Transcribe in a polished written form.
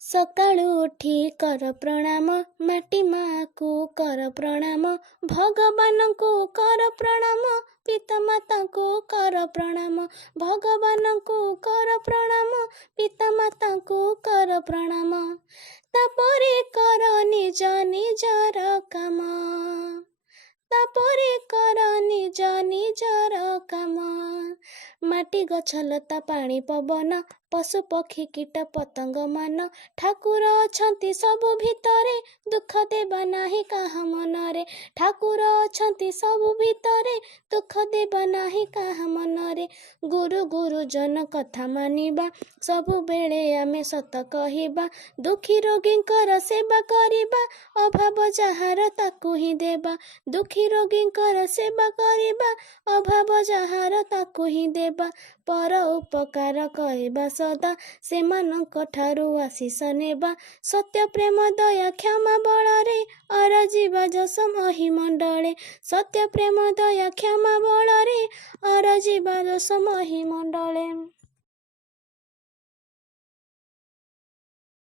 ସକାଳୁ ଉଠି କର ପ୍ରଣାମ, ମାଟି ମାକୁ କର ପ୍ରଣାମ, ଭଗବାନଙ୍କୁ କର ପ୍ରଣାମ, ପିତାମାତାଙ୍କୁ କର ପ୍ରଣାମ, ଭଗବାନଙ୍କୁ କର ପ୍ରଣାମ, ପିତାମାତାଙ୍କୁ କର ପ୍ରଣାମ। ତାପରେ କର ନିଜ ନିଜର କାମ, ତାପରେ କର ନିଜ ନିଜର କାମ। ମାଟି ଗଛ ଲତା ପାଣି ପବନ, ପଶୁ ପକ୍ଷୀ କୀଟ ପତଙ୍ଗ ମାନ, ଠାକୁର ଅଛନ୍ତି ସବୁ ଭିତରେ, ଦୁଃଖ ଦେବା ନାହିଁ କାହା ମନରେ। ଠାକୁର ଅଛନ୍ତି ସବୁ ଭିତରେ, ଦୁଃଖ ଦେବା ନାହିଁ କାହା ମନରେ। ଗୁରୁ ଗୁରୁଜନ କଥା ମାନିବା, ସବୁବେଳେ ଆମେ ସତ କହିବା, ଦୁଃଖୀ ରୋଗୀଙ୍କର ସେବା କରିବା, ଅଭାବ ଯାହାର ତାକୁ ହିଁ ଦେବା। ଦୁଃଖୀ ରୋଗୀଙ୍କର ସେବା କରିବା, ଅଭାବ ଯାହାର ତାକୁ ହିଁ ଦେବା। ପର ଉପକାର କରିବା ସଦା, ସେମାନଙ୍କ ଠାରୁ ଆଶିଷ ନେବା, ସତ୍ୟ ପ୍ରେମ ଦୟା କ୍ଷମା ବଳରେ, ଅରଜିବା ଯଶ ମହିମଣ୍ଡଳେ। ସତ୍ୟ ପ୍ରେମ ଦୟା କ୍ଷମା ବଳରେ, ଅରଜିବା ଯଶ ମହିମଣ୍ଡଳେ।